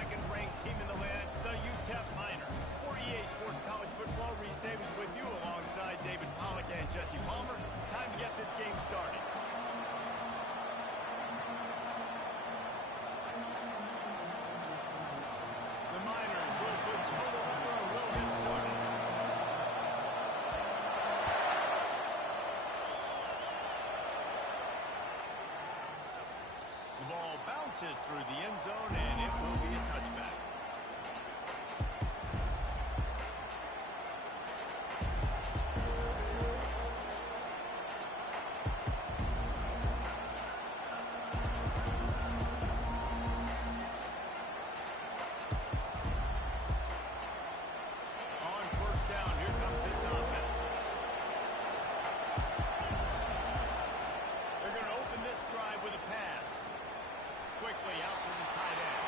second-ranked team in the land, the Utep Miners. For EA Sports College Football, Reese Davis with you alongside David Pollack and Jesse Palmer. Time to get this game started. The Miners will put total under and will get started. The ball bounces through the end zone, and it will be a touchback. On first down, here comes this offense. They're going to open this drive with a pass. Quickly out to the tight end.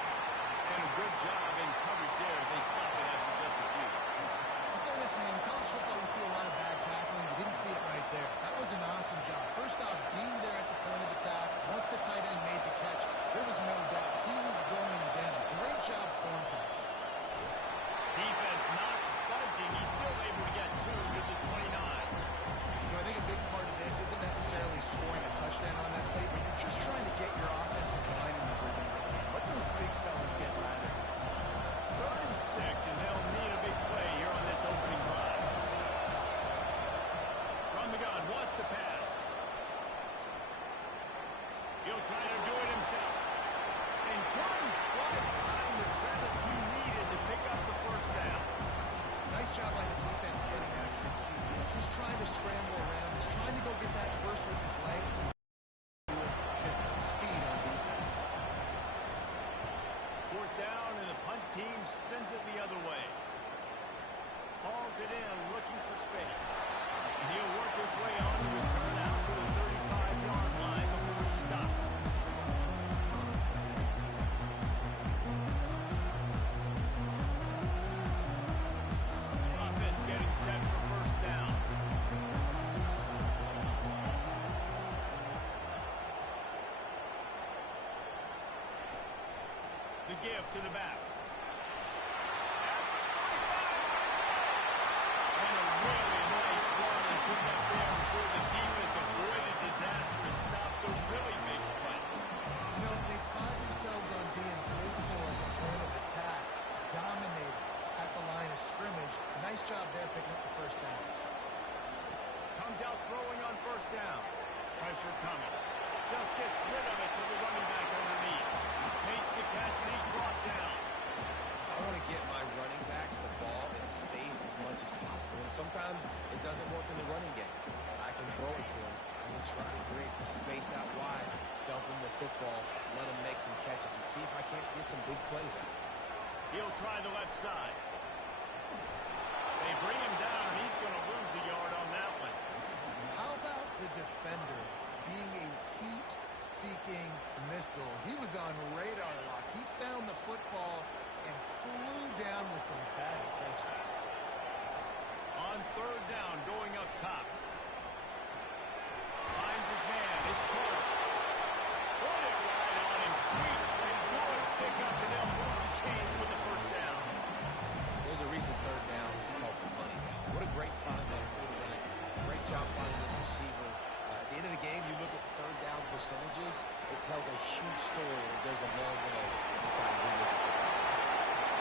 And a good job in coverage there as they stop it after just a few. I'll say this, man. In college football, we see a lot of bad tackling. You didn't see it right there. That was an awesome job. First off, being there at the point of attack. Once the tight end made the catch, there was no doubt he was going down. Great job for him today. Defense not budging. He's still able to get two to the 29. I think a big part of this isn't necessarily scoring a touchdown on that play, but you're just trying to get your offensive line in the rhythm. Let those big fellas get lathered. 3rd and 6, and they'll need a big play here on this opening drive. From the gun, wants to pass. He'll try to do it himself. And couldn't quite find the crevice he needed to pick up the first down. Nice job by the defense getting after the QB. He's trying to scramble around. He's trying to go get that first with his legs. He's do it because the speed on defense. 4th down, and the punt team sends it the other way. Hauls it in, looking for space. And he'll work his way on to return out to the 35-yard line before he stops. Offense getting set for first down. The give to the back. And a really nice run and put that there before the defense avoided disaster and stopped the really big play. You know, they pride themselves on being physical at the point of attack, dominating at the line of scrimmage. Nice job there picking up the first down. Comes out throwing on first down. Pressure coming. Just gets rid of it to the running back underneath. Makes the catch and he's brought down. I want to get my running backs the ball in space as much as possible. And sometimes it doesn't work in the running game. I can throw it to him. I can try to create some space out wide, dump him the football, let him make some catches, and see if I can't get some big plays out. He'll try the left side. They bring him down, and he's going to lose a yard on that one. How about the defender being a heat-seeking missile? He was on radar lock. He found the football and flew down with some bad intentions. On 3rd down, going up top. Finds his man. It's Cole. Put it right on him. Sweet and good pickup, and they'll move the chains with the first down. There's a reason 3rd down is called the money down. What a great find by the quarterback. Great job finding this receiver. At the end of the game, you look at 3rd down percentages, it tells a huge story, and it goes a long way to deciding who wins it.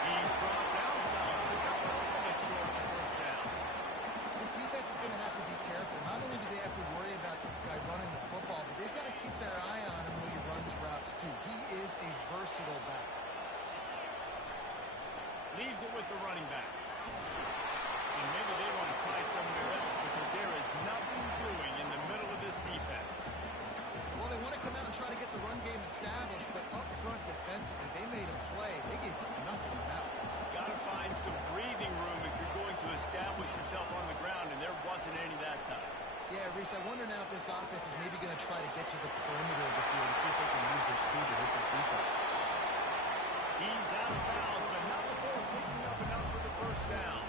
He's brought down solid. Pick up a little bit short of the first down. This defense is going to have to be careful. Not only do they have to worry about this guy running the football, but they've got to keep their eye on him when he runs routes, too. He is a versatile back. Leaves it with the running back. And maybe they want to try somewhere else because there is nothing doing in the middle of this defense. Well, they want to come out and try to get the run game established, but up front defensively, they made a play. They gave up nothing on that one. Got to find some breathing room if you're going to establish yourself on the ground, and there wasn't any that time. Yeah, Reese, I wonder now if this offense is maybe going to try to get to the perimeter of the field and see if they can use their speed to hit this defense. He's out of bounds, but not before picking up enough for the first down.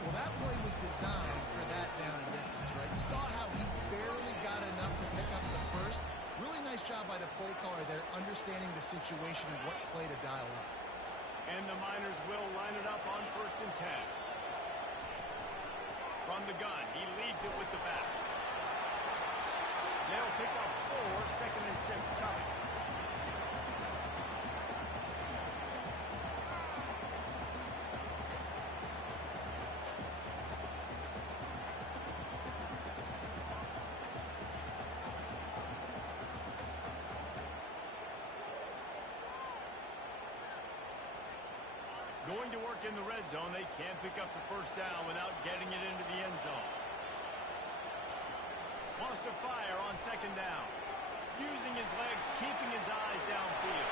Well, that play was designed for that down and distance, right? You saw how he barely got enough to pick up the first. Really nice job by the play caller there, understanding the situation and what play to dial up. And the Miners will line it up on 1st and 10. From the gun, he leaves it with the back. They'll pick up 4, 2nd and 6 coming. Going to work in the red zone. They can't pick up the 1st down without getting it into the end zone. Wants to fire on 2nd down. Using his legs, keeping his eyes downfield.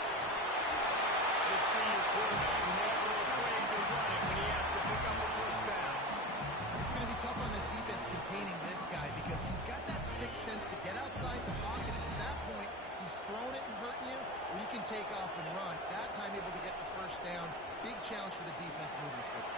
This senior quarterback may be afraid to run it when he has to pick up the 1st down. It's going to be tough on this defense containing this guy because he's got that sixth sense to get outside the pocket. And at that point, he's throwing it and hurting you, or you can take off and run. That time able to get the 1st down. Big challenge for the defense moving forward.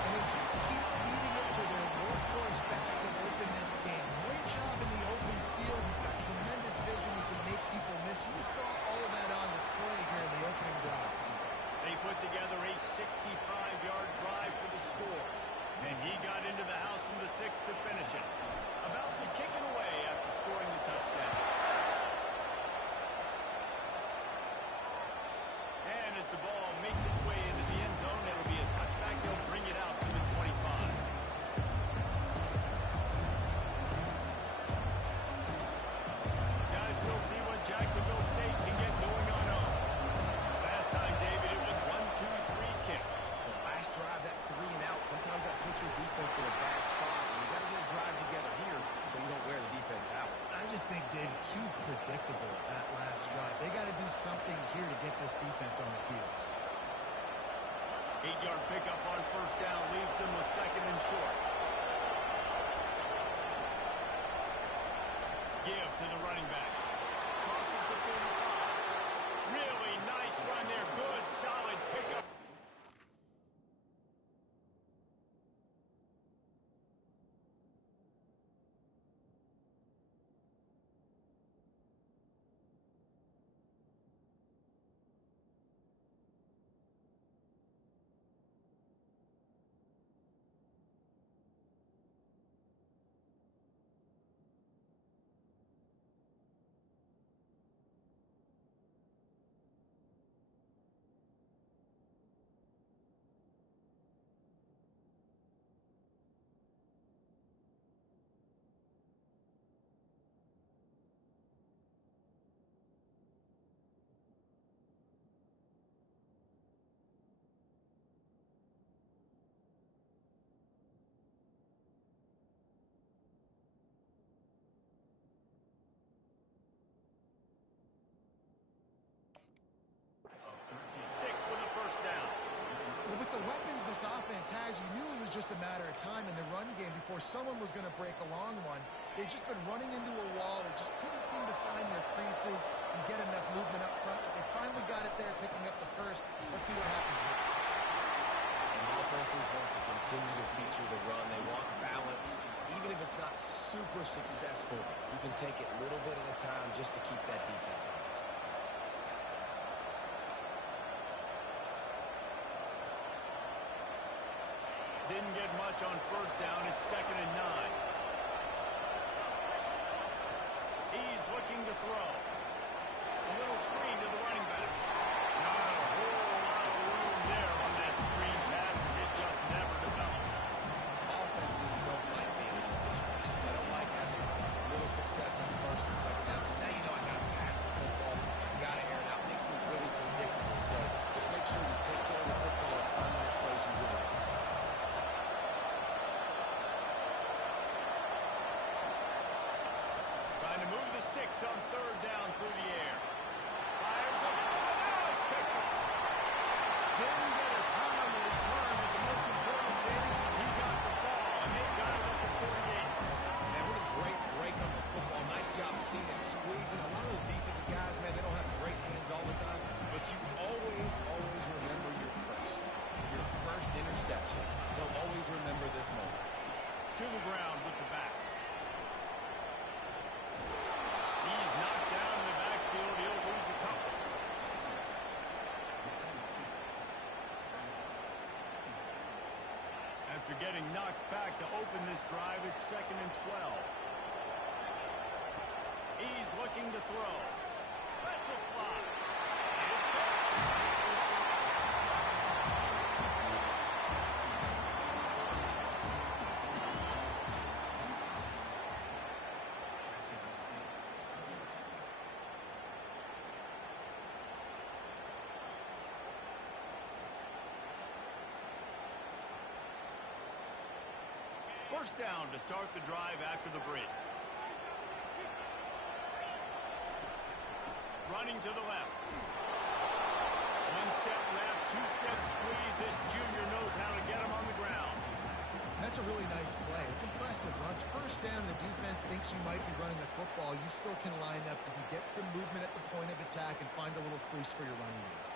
And they just keep feeding it to their workhorse back to open this game. Great job in the open field. He's got tremendous vision. He can make people miss. You saw all of that on display here in the opening drive. They put together a 65-yard drive for the score. And he got into the house from the 6 to finish it. About to kick it away after scoring the touchdown. And as the ball makes its way into the end zone, it'll be a touchback. They'll bring it out to the 25. Guys, we'll see what Jacksonville State can get going on. Last time, David, it was 1-2-3 kick. The last drive, that 3 and out, sometimes that puts your defense in a bad spot. And you got to get a drive together here so you don't wear the defense out. I just think, David, too predictable that last drive. They got to do something here to get this defense on their heels. 8-yard pickup on 1st down leaves them with 2nd and short. Give to the running back. Crosses the 45. Really nice run there. Good, solid pickup. Sticks with the 1st down. Well, with the weapons this offense has, you knew it was just a matter of time in the run game before someone was going to break a long one. They've just been running into a wall. They just couldn't seem to find their creases and get enough movement up front. But they finally got it there, picking up the 1st. Let's see what happens next. And offenses want to continue to feature the run. They want balance. Even if it's not super successful, you can take it little bit at a time just to keep that defense honest. Didn't get much on 1st down. It's 2nd and 9. He's looking to throw. A little screen to the running back. Not a whole lot of room there on that screen pass as it just never developed. Offenses don't like being in this situation. They don't like having a little success on 1st and 2nd down because now you know I got to pass the football. I got to air it out. It makes me really predictable. So just make sure you take care of the football and find those plays you really like. Trying to move the sticks on 3rd down through the air. Fires up. Oh, now it's picked off. Didn't get a ton on the return, but the most important thing, he got the ball, and they got it at the 48. Man, what a great break on the football. Nice job seeing it squeezing. A lot of those defensive guys, man, they don't have great hands all the time, but you always remember your first interception. They'll always remember this moment. To the ground with the back. He's not After getting knocked back to open this drive, it's 2nd and 12. He's looking to throw. That's a flop. It's good. First down to start the drive after the break. Running to the left. One step left, two-step squeeze. This junior knows how to get him on the ground. That's a really nice play. It's impressive. Once first down, the defense thinks you might be running the football. You still can line up. You can get some movement at the point of attack and find a little crease for your running game.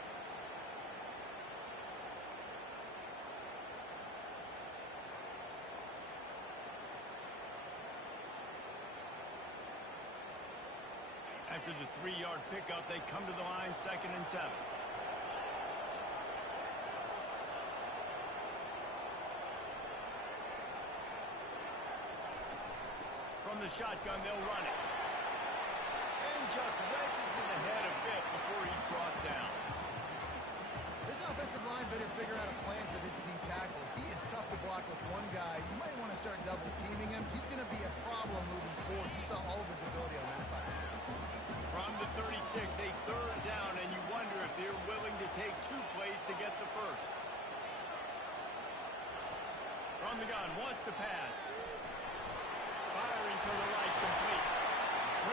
After the 3-yard pickup, they come to the line, 2nd and 7. From the shotgun, they'll run it. And just wedges in the head a bit before he's brought down. This offensive line better figure out a plan for this D tackle. He is tough to block with one guy. You might want to start double teaming him. He's going to be a problem moving forward. You saw all of his ability on that last play. From the 36, a 3rd down, and you wonder if they're willing to take 2 plays to get the first. From the gun, wants to pass. Firing to the right, complete.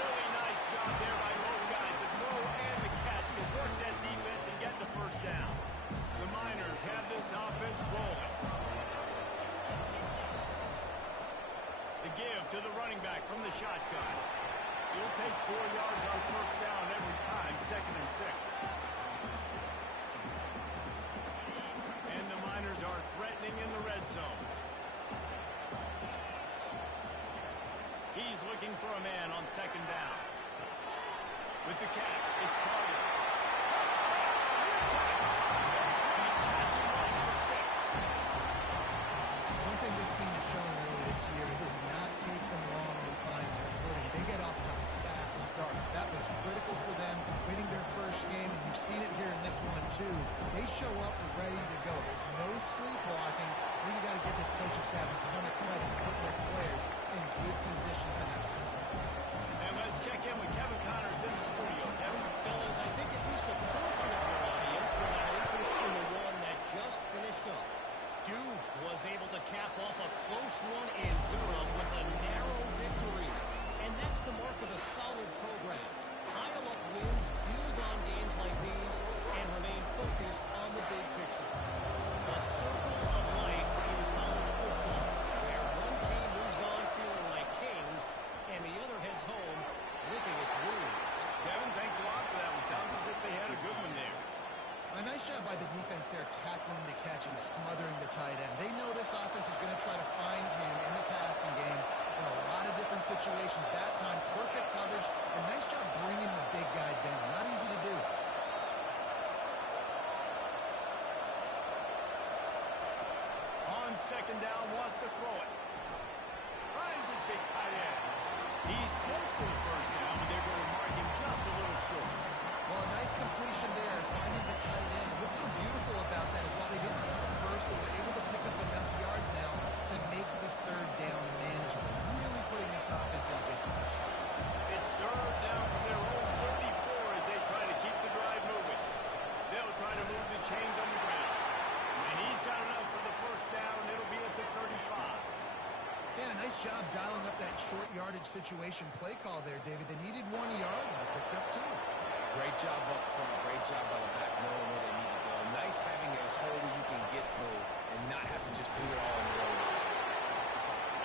Really nice job there by both guys to throw and the catch to work that defense and get the first down. The Miners have this offense rolling. The give to the running back from the shotgun. He'll take 4 yards on first down every time, 2nd and 6. And the Miners are threatening in the red zone. He's looking for a man on 2nd down. With the catch, it's Carter. The catch and run for 6. One thing this team has shown early this year, it does not take them long to find their footing. They get off to fast starts. That was critical for them, winning their first game, and you've seen it here in this one too. They show up ready to go. There's no sleepwalking. I think you got to give this coaching staff a ton of credit for putting their players in good positions to have success. And let's check in with Kevin Connors in the studio. Kevin? Fellas, I think at least a portion of your audience will have interest in the one that just finished up. Duke was able to cap off a close one in Durham with a narrow victory. And that's the mark of a solid program. Pile up wins, build on games like these, and remain focused on the big picture. The circle of life in college football, where one team moves on feeling like kings, and the other heads home licking its wounds. Kevin, thanks a lot for that one. Sounds as if they had a good one there. A nice job by the defense there tackling the catch and smothering the tight end. They know this offense is going to try to find him in the passing game in a lot of different situations. That time, perfect coverage, and nice job bringing the big guy down. Not easy to do. On 2nd down, wants to throw it. Finds his big tight end. He's close to the first down, but they're going to mark him just a little short. Well, a nice completion there, finding the tight end. What's so beautiful about that is while they didn't get the first, they were able to pick up enough yards now to make the 3rd down manageable. Really putting this offense in a good position. It's 3rd down from their own 34 as they try to keep the drive moving. They'll try to move the chains on the ground. And he's got enough for the first down. It'll be at the 35. Yeah, nice job dialing up that short yardage situation play call there, David. They needed 1 yard, and they picked up 2. Great job up front. Great job by the back knowing where they need to go. Nice having a hole where you can get through and not have to just do it all on the road.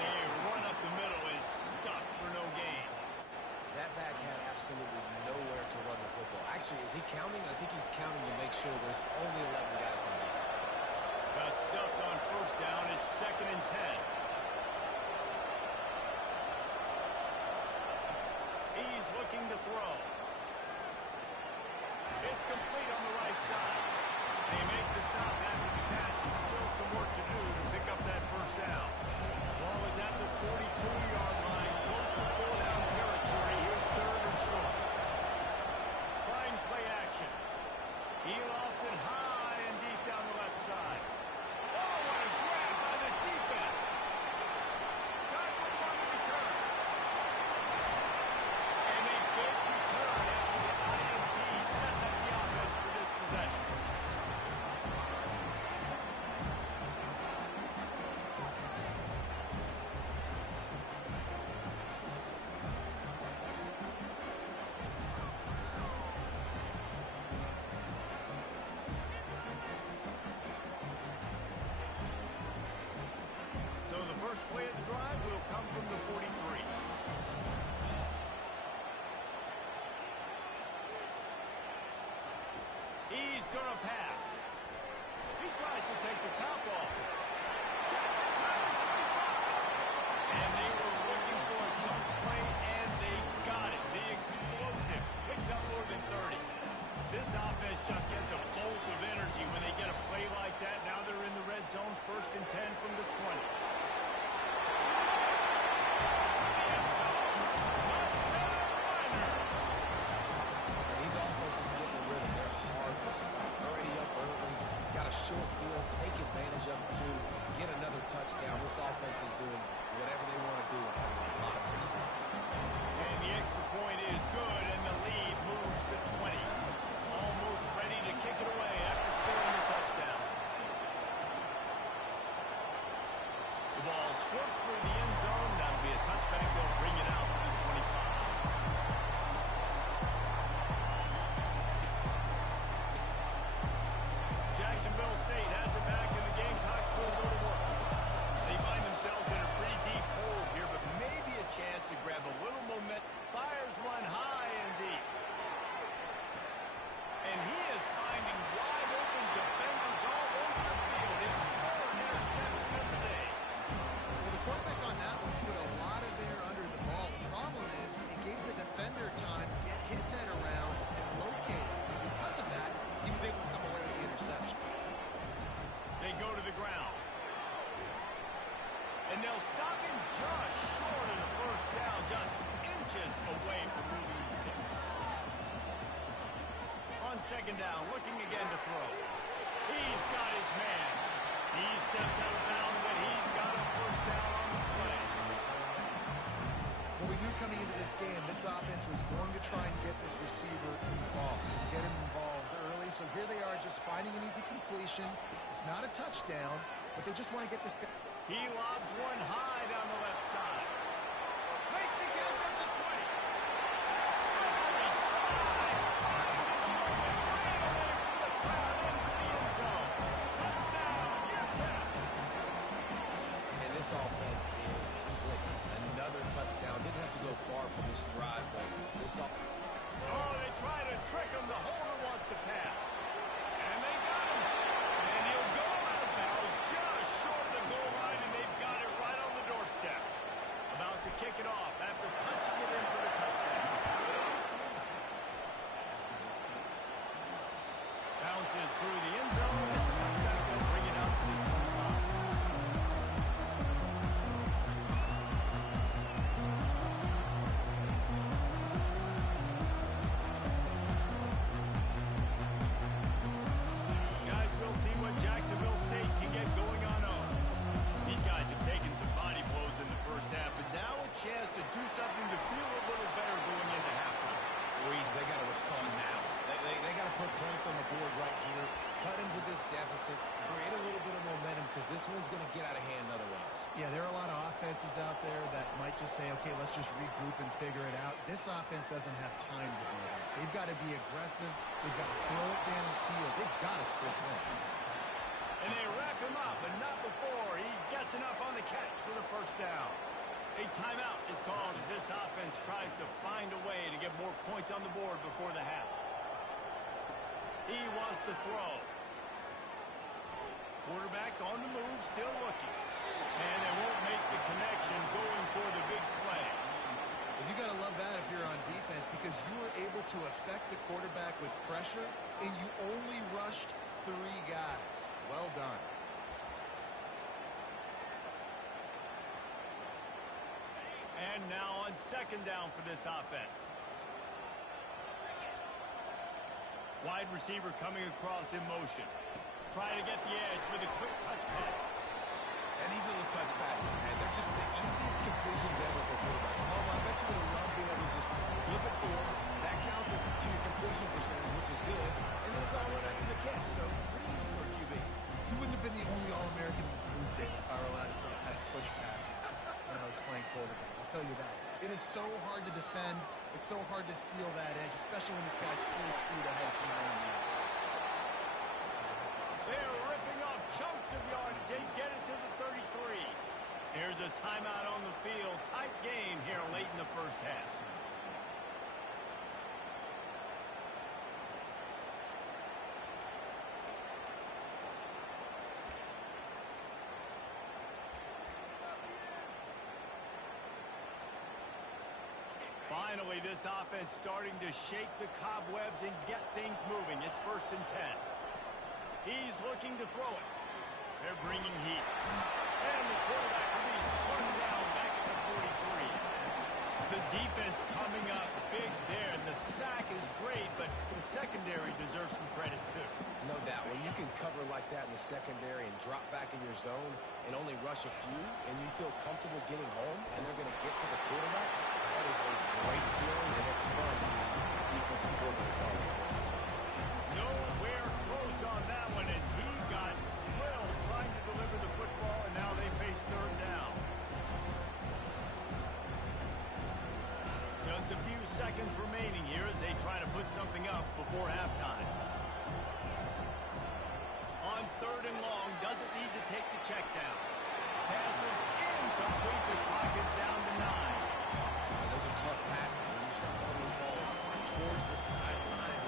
A run up the middle is stuck for no gain. That back had absolutely nowhere to run the football. Actually, is he counting? I think he's counting to make sure there's only 11 guys on defense. Got stuffed on first down. It's 2nd and 10. He's looking to throw. It's complete on the right side. They make the stop after the catch and still some work to do to pick up that first going to pass. He tries to take the top off. Gets inside the 25. And they were looking for a chunk play, and they got it. The explosive picks up more than 30. This offense just gets a bolt of energy when they get a play like that. Now they're in the red zone, 1st and 10 from the 20. These offenses are getting a rhythm. They're hard to stop. Already up early. Got a short field. Take advantage of it, too. Get another touchdown. This offense is doing whatever they want to do and having a lot of success. And the extra point is good, and the lead moves to 20. Almost ready to kick it away after scoring the touchdown. The ball squirts through the end zone. That'll be a touchback. They'll bring it out to the 25. Jacksonville State has it back, and the Gamecocks will go to work. They find themselves in a pretty deep hole here, but maybe a chance to grab a little momentum. Fires one high and deep. And he is finding wide open defenders all over the field. His 3rd interception of the day. Well, the quarterback on that one put a lot of air under the ball. The problem is it gave the defender time to get his head around and locate. Because of that, he was able to come away with the interception. They go to the ground. And they'll stop him just short of the 1st down, just inches away from moving the sticks. On 2nd down, looking again to throw. He's got his man. He steps out of bounds, but he's got a 1st down on the play. Well, we knew coming into this game, this offense was going to try and get this receiver involved, get him involved early. So here they are just finding an easy completion. It's not a touchdown, but they just want to get this guy. He lobs one high down the left side. Makes a catch at the 20. Slippery slide. Finding his moment. Ran away from the crowd into the end zone. Touchdown, Utep. And this offense is clicking. Another touchdown. Didn't have to go far for this drive, but this offense. Oh, they try to trick him. The holder wants to pass. And they got him. And he'll go out of bounds just short of the goal line, and they've got it right on the doorstep. About to kick it off after punching it in for the touchdown. Bounces through the end zone. It's a touchback. They'll bring it out to the 25. Guys, we'll see what Jacksonville State can get going on home. These guys have taken some body blows in the 1st half, but now a chance to do something to feel a little better going into halftime. Ruiz, they got to respond now. They got to put points on the board right here, cut into this deficit, create a little bit of momentum, because this one's going to get out of hand otherwise. Yeah, there are a lot of offenses out there that might just say, okay, let's just regroup and figure it out. This offense doesn't have time to do that. They've got to be aggressive. They've got to throw it downfield. They've got to score points. And they wrap him up, but not before he gets enough on the catch for the 1st down. A timeout is called as this offense tries to find a way to get more points on the board before the half. He wants to throw. Quarterback on the move, still looking. And they won't make the connection going for the big play. Well, you got to love that if you're on defense, because you were able to affect the quarterback with pressure, and you only rushed 3 guys. Well done. And now on 2nd down for this offense. Wide receiver coming across in motion. Trying to get the edge with a quick touch pass. And these little touch passes, man, they're just the easiest completions ever for quarterbacks. Paul, I bet you would love being able to just flip it forward. That counts as to your completion percentage, which is good. And then it's all run out to the catch, so pretty easy for a QB. You wouldn't have been the only All-American in this move, David, if I were allowed to throw kind of push passes when I was playing quarterback. I'll tell you that. It is so hard to defend. It's so hard to seal that edge, especially when this guy's full speed ahead from your own hands. They're ripping off chunks of yardage. They get it to the 33. Here's a timeout on the field. Tight game here late in the 1st half. Finally, this offense starting to shake the cobwebs and get things moving. It's 1st and 10. He's looking to throw it. They're bringing heat. And the quarterback will be slung down back at the 43. The defense coming up big there. And the sack is great, but the secondary deserves some credit too. No doubt. When you can cover like that in the secondary and drop back in your zone and only rush a few, and you feel comfortable getting home, and they're going to get to the quarterback, that is a great feeling, and it's fun to be defensive coordinator. Nowhere close on that one as he got drilled trying to deliver the football, and now they face 3rd down. Just a few seconds remaining here as they try to put something up before halftime. On 3rd and long, doesn't need to take the check down. Passes incomplete. The clock is down to 9. Those are tough passes when you start throwing those balls towards the sidelines.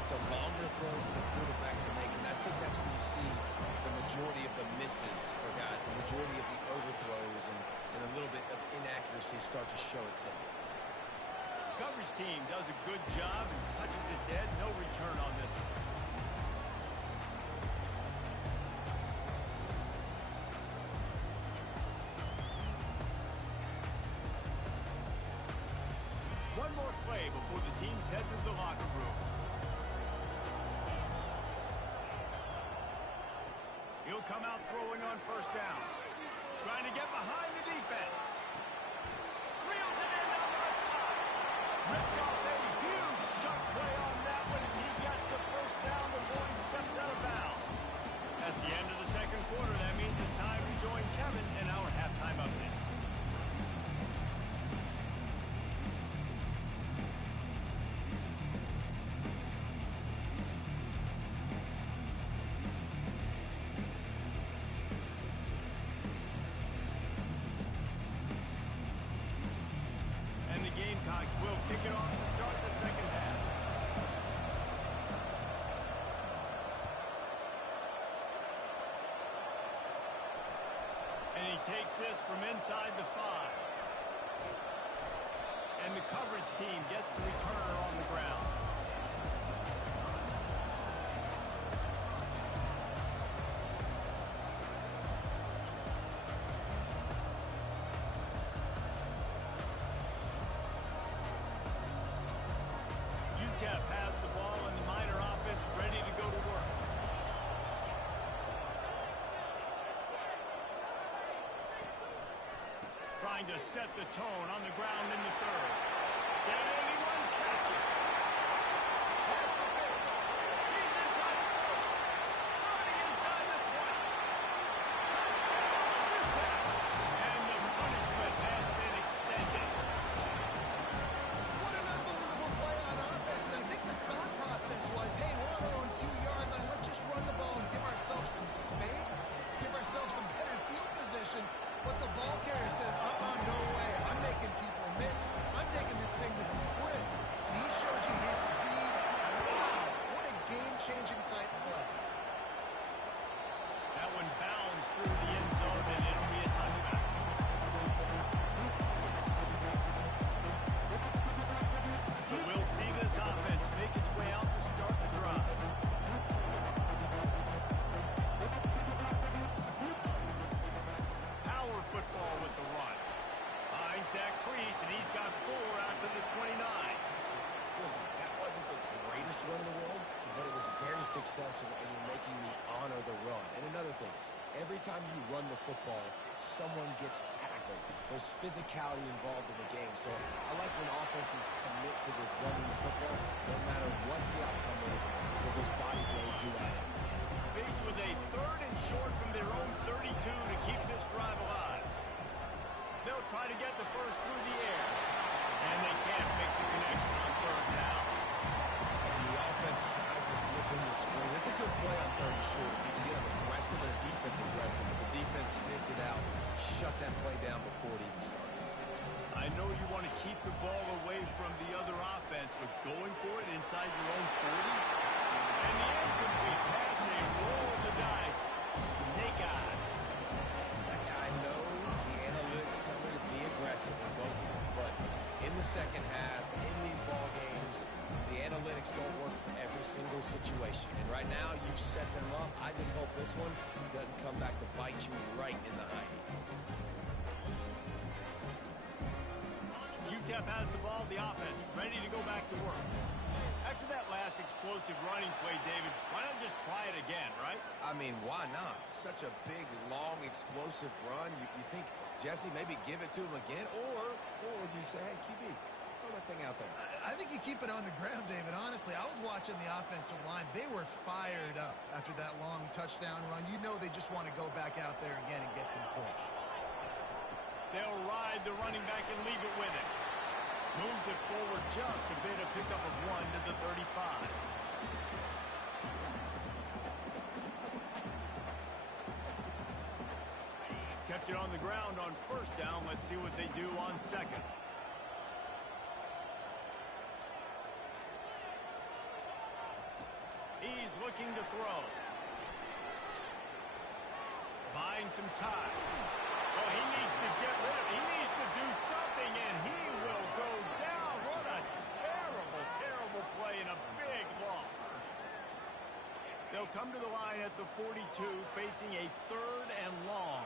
It's a longer throw for the quarterback to make, and I think that's where you see the majority of the misses for guys, the majority of the overthrows, and a little bit of inaccuracy start to show itself. Coverage team does a good job and touches it dead. No return on this one. One more play before the teams head to the locker rooms. He'll come out throwing on 1st down. Trying to get behind the defense. Reels it in on the outside. Ripped off a huge chunk play on that one as he gets the 1st down before he steps out of bounds. That's the end of the 2nd quarter. That means it's time to join Kevin in our halftime update. Gamecocks will kick it off to start the 2nd half. And he takes this from inside the 5. And the coverage team gets the returner on the ground. Utep has the ball and the Miner offense ready to go to work. Trying to set the tone on the ground in the 3rd. Can anyone catch it? Pass the 50. He's inside the 40. Running inside the 20. Touchdown, Utep. And the punishment has been extended. What an unbelievable play on offense, and I think the thought process was, hey, we're on our own 2-yard line. Let's just run the ball and give ourselves some space, give ourselves some better field position. But the ball carrier says, no way. I'm making people miss. I'm taking this thing to the crib. And he showed you his speed. Wow, what a game-changing type play. That one bounds through the end zone, and it'll be a touchback. So we'll see this offense make its way out to start the drive. Power football with the run. Finds that crease, and he's got 4 out to the 29. Listen, that wasn't the greatest run in the world, but it was very successful, and you're making me honor the run. And another thing, every time you run the football, someone gets tackled. There's physicality involved in the game. So I like when offenses commit to the running the football, no matter what the outcome is, because those body blows do add up. Faced with a 3rd and short from their own 32 to keep this drive alive. They'll try to get the 1st through the air. And they can't make the connection on 3rd down. And the offense tries to slip in the screen. It's a good play on 3rd and short. If you can get them aggressive and the defense aggressive, but the defense sniffed it out, shut that play down before it even started. I know you want to keep the ball away from the other offense, but going for it inside your own 40? And the incomplete pass, they roll the dice. Snake eyes. I know the analytics tell me to be aggressive and go for it, but in the 2nd half, in backs don't work for every single situation. And right now, you've set them up. I just hope this one doesn't come back to bite you right in the hiney. Utep has the ball, the offense ready to go back to work. After that last explosive running play, David, why not just try it again, right? I mean, why not? Such a big, long, explosive run. You think, Jesse, maybe give it to him again? Or would you say, hey, QB, throw that thing out there? I think you keep it on the ground, David. Honestly, I was watching the offensive line. They were fired up after that long touchdown run. You know they just want to go back out there again and get some push. They'll ride the running back and leave it with him. Moves it forward just a bit, a pickup of 1 to the 35. Kept it on the ground on first down. Let's see what they do on second. He's looking to throw. Buying some time. Oh, he needs to get rid of it. He needs to do something, and he will go down. What a terrible, terrible play and a big loss. They'll come to the line at the 42, facing a 3rd and long.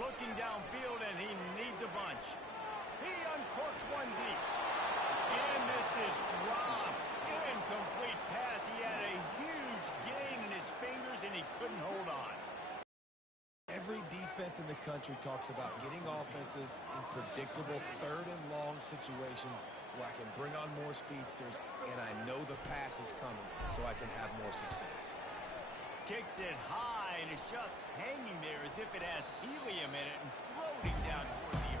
Looking downfield, and he needs a bunch. He uncorks one deep. And this is dropped. Incomplete pass. He had a huge gain in his fingers, and he couldn't hold on. Every defense in the country talks about getting offenses in predictable 3rd and long situations where I can bring on more speedsters, and I know the pass is coming, so I can have more success. Kicks it high, and it's just hanging there as if it has helium in it and floating down toward the earth.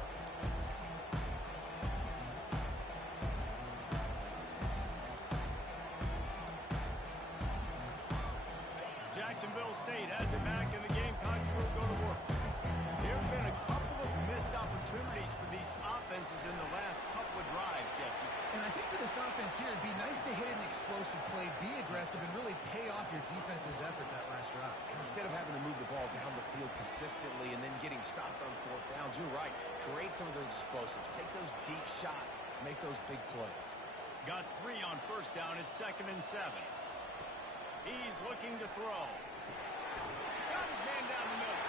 Jacksonville State has it back, and the Gamecocks will go to work. There have been a couple of missed opportunities for these offenses in the last couple of drives, Jesse. And I think for this offense here, it'd be nice to hit an explosive play, be aggressive, and really pay off your defense's effort that last drive. And instead of having to move the ball down the field consistently and then getting stopped on 4th downs, you're right. Create some of those explosives. Take those deep shots. Make those big plays. Got 3 on first down. It's 2nd and 7. He's looking to throw. Got his man down the middle.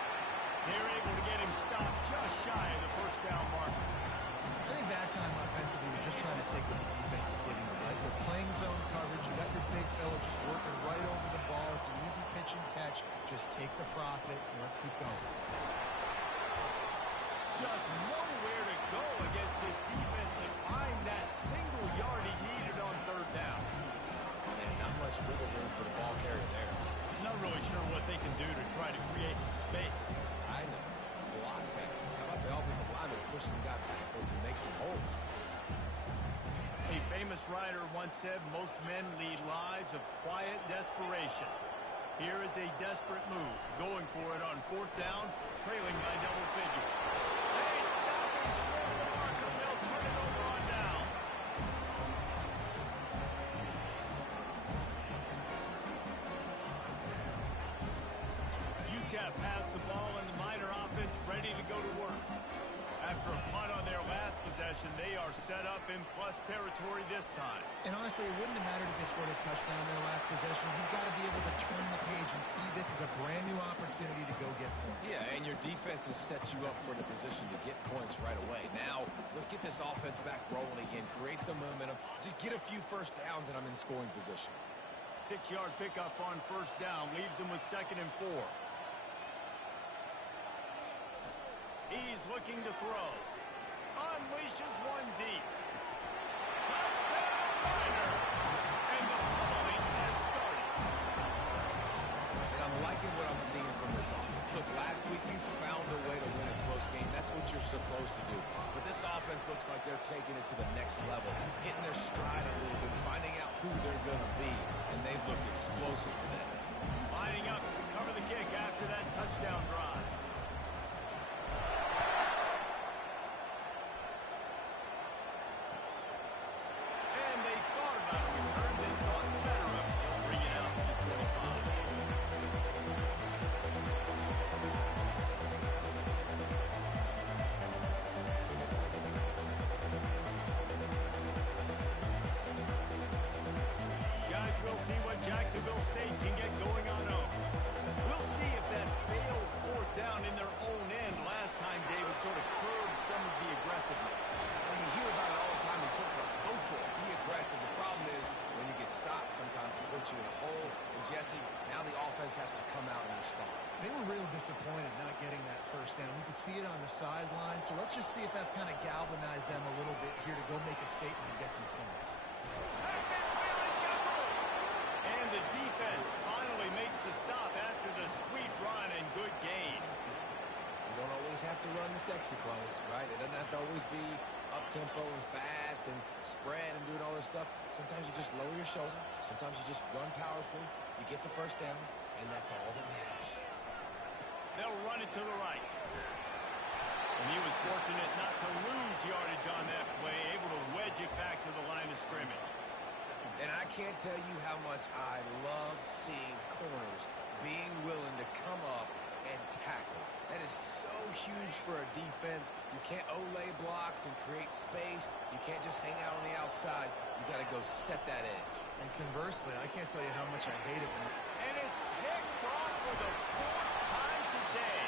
They're able to get him stopped just shy of the first down mark. I think that time offensively, you're just trying to take what the defense is giving you, right? You're playing zone coverage. You got your big fella just working right over the ball. It's an easy pitch and catch. Just take the profit, and let's keep going. Just nowhere to go against this defense to find that single yard he needed on 3rd down. And not much wiggle room for the ball carrier there. Not really sure what they can do to try to create some space. I know. A lot better. How about the offensive lineman push some guy backwards and make some holes? A famous writer once said, most men lead lives of quiet desperation. Here is a desperate move. Going for it on 4th down, trailing by double figures. They stop him short of the mark, and they'll turn it over on down. Utep has the ball, and the Miner offense ready to go to work. After a punt on their last possession, they are set up in plus territory this time. And honestly, it wouldn't have mattered if they scored a touchdown in their last possession. You've got to be able to turn the page and see this is a brand new opportunity to go get points. Yeah, and your defense has set you up for the position to get points right away. Now, let's get this offense back rolling again, create some momentum, just get a few first downs, and I'm in scoring position. 6-yard pickup on first down leaves them with 2nd and 4. He's looking to throw. Unleashes one deep. Touchdown, Miner! And the pulling has started. And I'm liking what I'm seeing from this offense. Look, last week you found a way to win a close game. That's what you're supposed to do. But this offense looks like they're taking it to the next level, hitting their stride a little bit, finding out who they're going to be. And they've looked explosive today. Lining up to cover the kick after that touchdown drive. first down. You could see it on the sideline. So let's just see if that's kind of galvanized them a little bit here to go make a statement and get some points. And the defense finally makes the stop after the sweet run and good gain. You don't always have to run the sexy plays, right? It doesn't have to always be up-tempo and fast and spread and doing all this stuff. Sometimes you just lower your shoulder. Sometimes you just run powerfully. You get the first down, and that's all that matters. They'll run it to the right. And he was fortunate not to lose yardage on that play, able to wedge it back to the line of scrimmage. And I can't tell you how much I love seeing corners being willing to come up and tackle. That is so huge for a defense. You can't olay blocks and create space. You can't just hang out on the outside. You got to go set that edge. And conversely, I can't tell you how much I hate it when... And it's picked off for the fourth time today.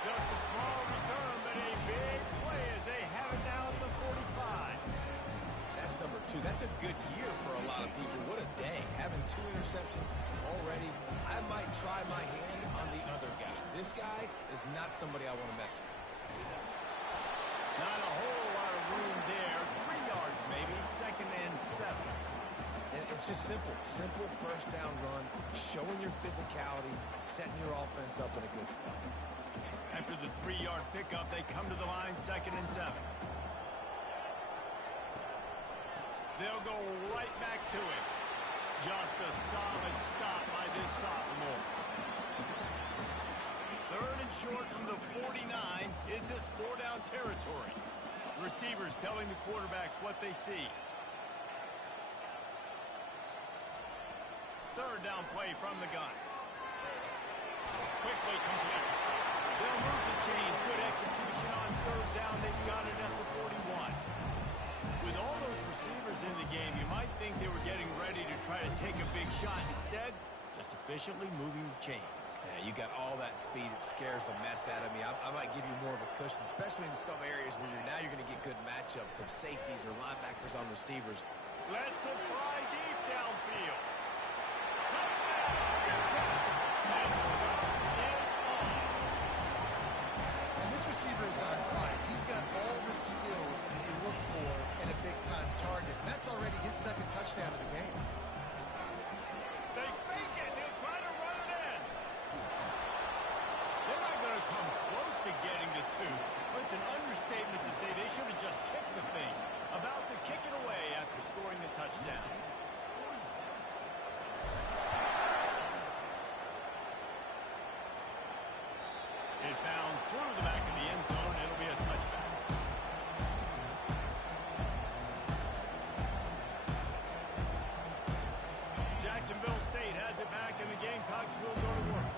Just a small return, but a big play as they have it now at the 45. That's number 2. That's a good year for a lot of people. What a day. Having 2 interceptions already. I might try my hand on the other guy. This guy is not somebody I want to mess with. Not a whole lot of room there. 3 yards maybe. 2nd and 7. And it's just simple. Simple first down run. Showing your physicality. Setting your offense up in a good spot. After the 3-yard pickup, they come to the line 2nd and 7. They'll go right back to him. Just a solid stop by this sophomore. 3rd and short from the 49. Is this 4-down territory? Receivers telling the quarterback what they see. 3rd down play from the gun. Quickly complete. They'll move the chains. Good execution on 3rd down. They've got it at the 41. With all those receivers in the game, you might think they were getting ready to try to take a big shot. Instead, just efficiently moving the chains. Yeah, you got all that speed. It scares the mess out of me. I might give you more of a cushion, especially in some areas where you're going to get good matchups of safeties or linebackers on receivers. Let's it fly deep downfield. Touchdown! And the run is on. And this receiver is on fire. He's got all the skills that you look for in a big-time target. And that's already his 2nd touchdown of the game. They fake it. They'll try to run it in. They're not going to come close to getting to 2. But it's an understatement to say they should have just kicked the thing. About to kick it away after scoring the touchdown. It bounds through the back of the end zone. It'll be a touchback. Jacksonville State has it back, and the Gamecocks will go to work.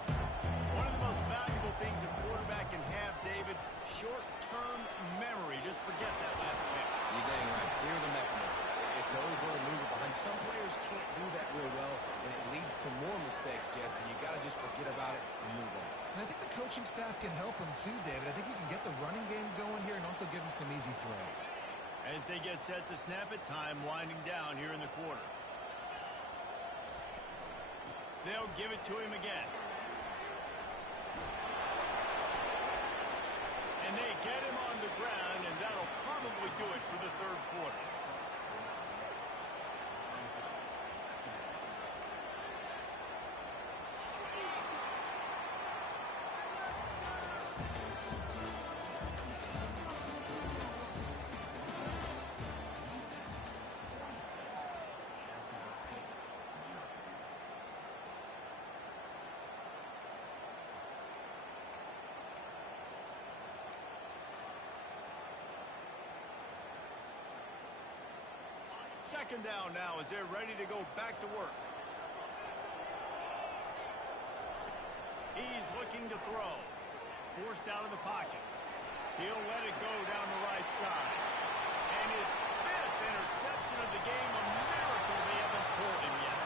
One of the most valuable things a quarterback can have, David, short-term memory. Just forget that last pick. You're dang right. Clear the mechanism. It's over and move it behind. Some players can't do that real well, and it leads to more mistakes, Jesse. You got to just forget about it and move on. And I think the coaching staff can help him too, David. I think you can get the running game going here and also give him some easy throws. As they get set to snap it, time winding down here in the quarter. They'll give it to him again. And they get him on the ground, and that'll probably do it for the 3rd quarter. Second down now as they're ready to go back to work. He's looking to throw. Forced out of the pocket. He'll let it go down the right side. And his 5th interception of the game, a miracle they haven't pulled him yet.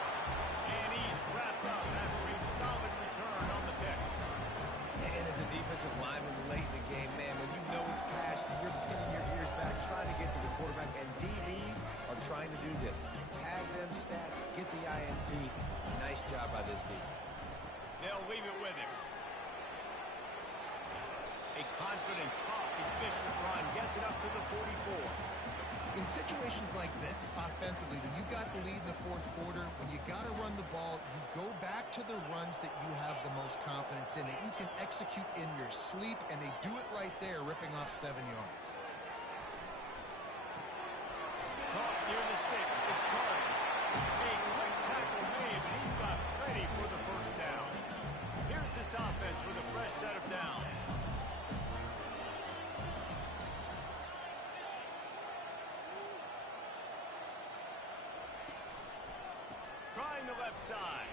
And he's wrapped up after a solid return on the pick. And as a defensive lineman late in the game, man, when you know it's past, you're pinning your ears back, trying to get to the quarterback, and DBs are trying to do this. Tag them stats, get the INT. Nice job by this D. They'll leave it with him. A confident, tough, efficient run gets it up to the 44. In situations like this, offensively, when you got the lead in the fourth quarter, when you got to run the ball, you go back to the runs that you have the most confidence in, that you can execute in your sleep, and they do it right there, ripping off 7 yards. Caught near the sticks. It's Carter. A quick tackle made, but he's got ready for the first down. Here's this offense with a fresh set of downs. Trying the left side.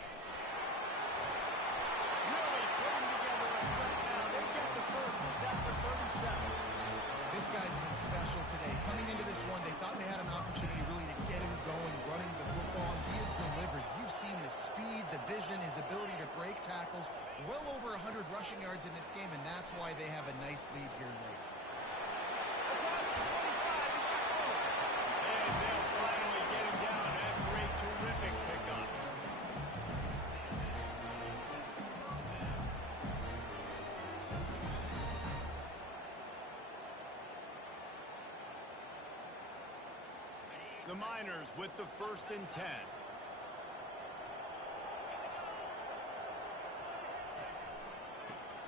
Really putting together a threat now. They get the first. It's at the 37. This guy's been special today. Coming into this one, they thought they had an opportunity really to get him going, running the football, and he has delivered. You've seen the speed, the vision, his ability to break tackles. Well over 100 rushing yards in this game, and that's why they have a nice lead here late. Across the 25. He's got one. And they'll finally get him down after a terrific pickup. The Miners with the 1st and 10.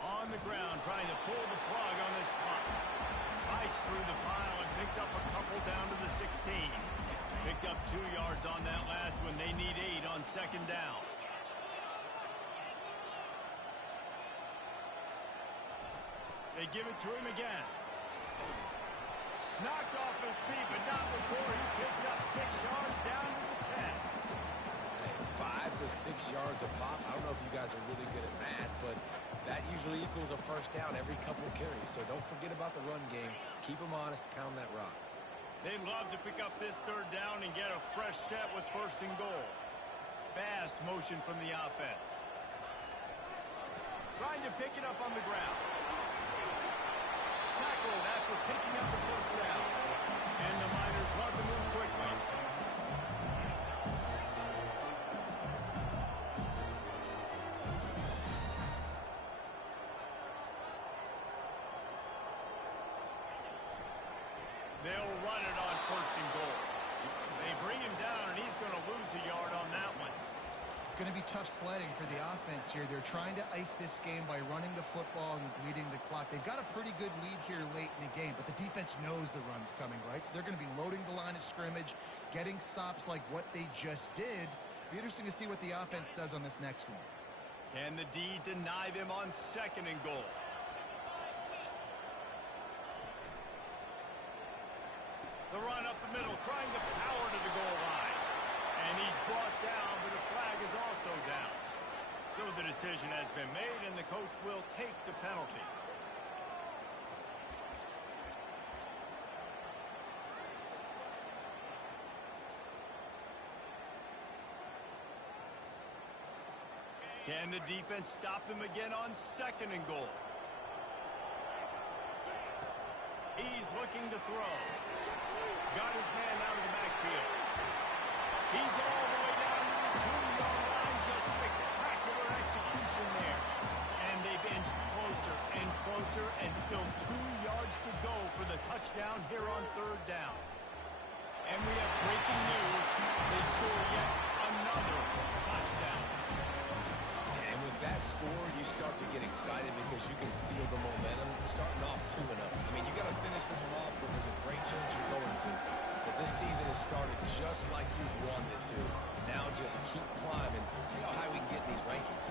On the ground, trying to pull the plug on this clock. Fights through the pile and picks up a couple down to the 16. Picked up 2 yards on that last one. They need 8 on 2nd down. They give it to him again. Knocked off his feet, but not before he picks up 6 yards down to the 10. Hey, 5 to 6 yards a pop. I don't know if you guys are really good at math, but that usually equals a first down every couple carries. So don't forget about the run game. Keep them honest, pound that rock. They'd love to pick up this 3rd down and get a fresh set with 1st and goal. Fast motion from the offense. Trying to pick it up on the ground. Tackled after picking up the 1st down. And the Miners want to move quickly. They'll run it on 1st and goal. They bring him down, and he's going to lose a yard on that one. It's going to be tough sledding for the offense here. They're trying to ice this game by running the football and bleeding the clock. They've got a pretty good lead here late in the game, but the defense knows the run's coming, right? So they're going to be loading the line of scrimmage, getting stops like what they just did. Be interesting to see what the offense does on this next one. Can the D deny them on 2nd and goal? The run up the middle, trying to power to the goal line. And he's brought down, but the flag is also down. So the decision has been made, and the coach will take the penalty. Can the defense stop them again on 2nd and goal? He's looking to throw. Got his man out of the backfield. He's all the way down to the 2-yard line. Just spectacular execution there. And they've inched closer and closer, and still 2 yards to go for the touchdown here on 3rd down. And we have breaking news. They score yet another touchdown. And with that score, you start to get excited because you can feel the momentum starting off 2-0. I mean, you got to finish this one off, but there's a great chance you're going to. But this season has started just like you wanted it to. Now just keep climbing. See how high we can get in these rankings.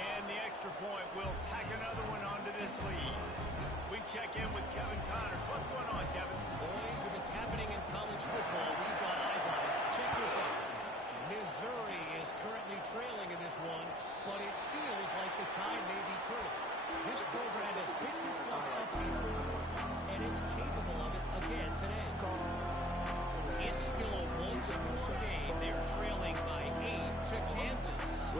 And the extra point will tack another one onto this lead. We check in with Kevin Connors. What's going on, Kevin? Boys, if it's happening in college football, we've got eyes on it. Check this out. Missouri is currently trailing in this one, but it feels like the tide may be turning. This program has picked itself up before, and it's capable of it again today. It's still a one-score game. They're trailing by 8 to Kansas.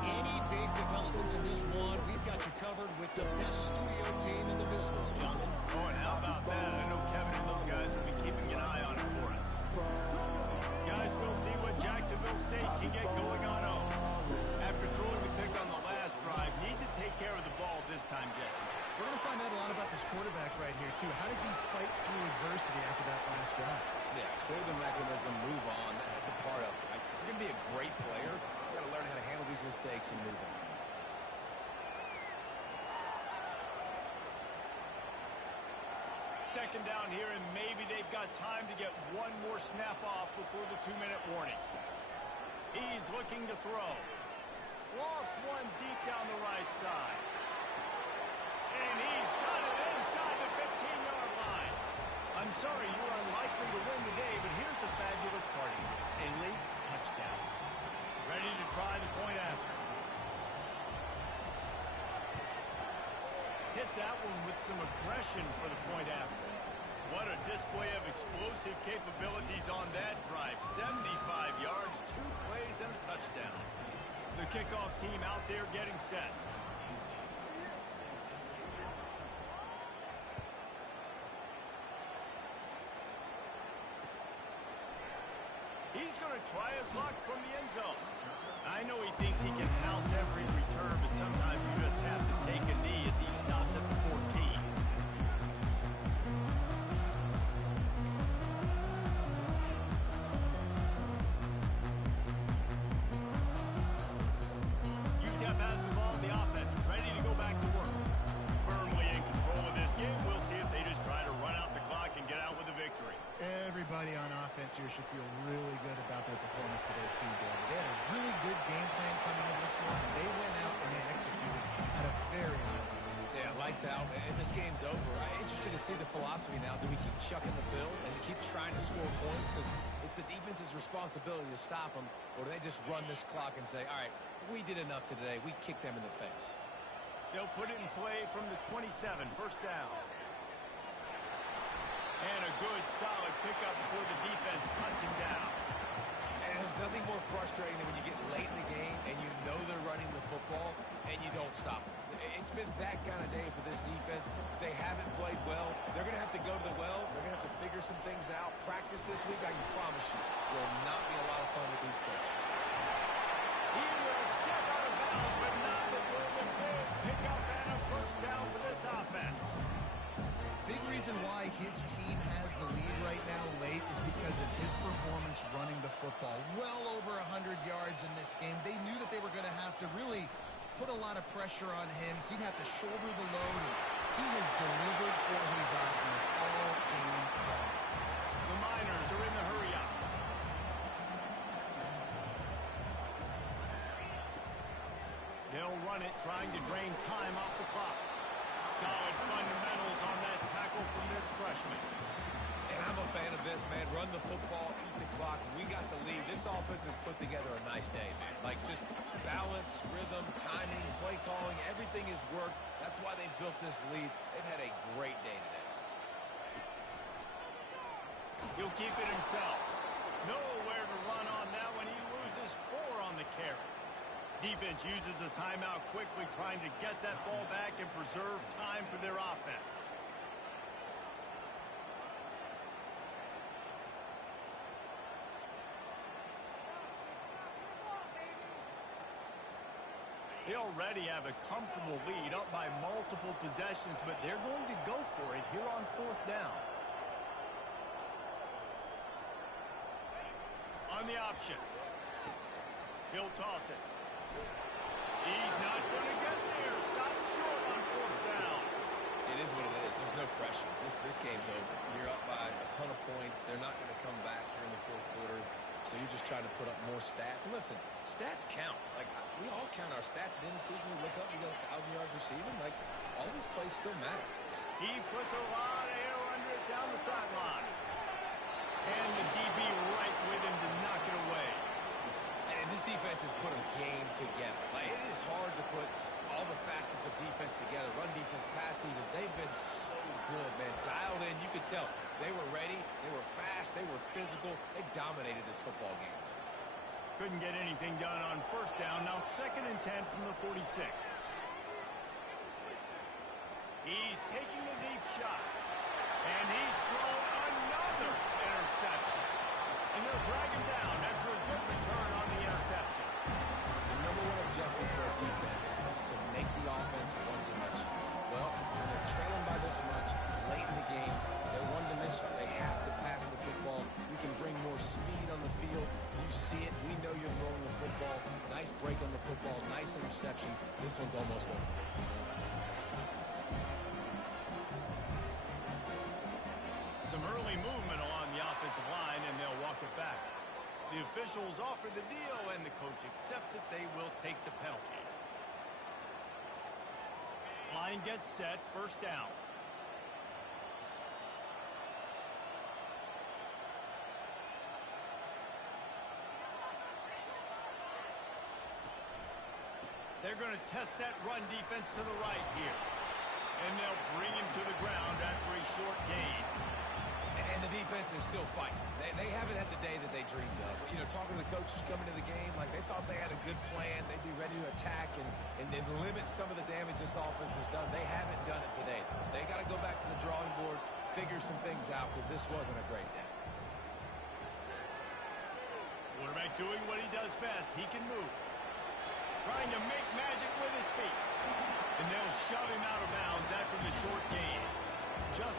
Any big developments in this one, we've got you covered with the best studio team in the business, gentlemen. Oh, and how about that? I know Kevin and those guys have been keeping an eye on it for us. Guys, we'll see what Jacksonville State can get going on home. After throwing the pick on the last drive, need to take care of the ball this time, Jay. quarterback right here, too. How does he fight through adversity after that last drive? Yeah, clear the mechanism, move on. That's a part of it. Right? If you're going to be a great player, you got to learn how to handle these mistakes and move on. Second down here, and maybe they've got time to get one more snap off before the 2-minute warning. He's looking to throw. Lost one deep down the right side. And he's got it inside the 15-yard line. I'm sorry, you're unlikely to win today, but here's a fabulous party. A late touchdown. Ready to try the point after. Hit that one with some aggression for the point after. What a display of explosive capabilities on that drive. 75 yards, 2 plays, and a touchdown. The kickoff team out there getting set. He's going to try his luck from the end zone. I know he thinks he can house every return, but sometimes you just have to take a knee as he stopped at the 14. Utep has the ball in the offense, ready to go back to work. Firmly in control of this game. We'll see if they just try to run out the clock and get out with a victory. Everybody on offense here should feel really good about their performance today, too, David. They had a really good game plan coming into this one. They went out and they executed at a very high level. Yeah, lights out, and this game's over. I'm interested to see the philosophy now. Do we keep chucking the pill and keep trying to score points? Because it's the defense's responsibility to stop them. Or do they just run this clock and say, all right, we did enough today. We kicked them in the face. They'll put it in play from the 27, first down. And a good, solid pickup before the defense cuts him down. And there's nothing more frustrating than when you get late in the game and you know they're running the football and you don't stop them. It's been that kind of day for this defense. They haven't played well. They're going to have to go to the well. They're going to have to figure some things out. Practice this week, I can promise you, will not be a lot of fun with these coaches. He will step out of bounds, but not before the big pickup and a first down for this offense. Big reason why his team has the lead right now late is because of his performance running the football. Well over 100 yards in this game. They knew that they were going to have to really put a lot of pressure on him. He'd have to shoulder the load. He has delivered for his offense all game long. The Miners are in the hurry-up. They'll run it, trying to drain time off the clock. Solid fundamentals on that tackle from this freshman. And I'm a fan of this, man. Run the football, eat the clock. We got the lead. This offense has put together a nice day, man. Like, just balance, rhythm, timing, play calling, everything has worked. That's why they built this lead. They've had a great day today. He'll keep it himself. Nowhere to run on that one. He loses 4 on the carry. Defense uses a timeout quickly, trying to get that ball back and preserve time for their offense. They already have a comfortable lead, up by multiple possessions, but they're going to go for it here on 4th down. On the option. He'll toss it. He's not going to get there. Stop short on 4th down. It is what it is. There's no pressure. This game's over. You're up by a ton of points. They're not going to come back here in the 4th quarter. So you're just trying to put up more stats. And listen, stats count. Like, we all count our stats. At the end of the season, we look up, you got 1,000 yards receiving. Like, all these plays still matter. He puts a lot of air under it down the sideline. And the DB right with him to knock it away. And this defense has put a game together. Like, it is hard to put all the facets of defense together. Run defense, pass defense. They've been so good, man. Dialed in. You could tell they were ready. They were fast. They were physical. They dominated this football game. Couldn't get anything done on 1st down. Now 2nd and 10 from the 46. He's taking a deep shot. And he's thrown another interception. And they'll drag him down after a good return on the interception. The number one objective for a defense is to make the offense one-dimensional. Well, when they're trailing by this much, break on the football. Nice interception. This one's almost over. Some early movement along the offensive line, and they'll walk it back. The officials offer the deal, and the coach accepts it. They will take the penalty. Line gets set. First down. They're going to test that run defense to the right here. And they'll bring him to the ground after a short gain. And the defense is still fighting. They haven't had the day that they dreamed of. You know, talking to the coaches coming to the game, like they thought they had a good plan. They'd be ready to attack and limit some of the damage this offense has done. They haven't done it today, though. They got to go back to the drawing board, figure some things out, because this wasn't a great day. Quarterback doing what he does best. He can move. Trying to make magic with his feet. And they'll shove him out of bounds after the short gain. Just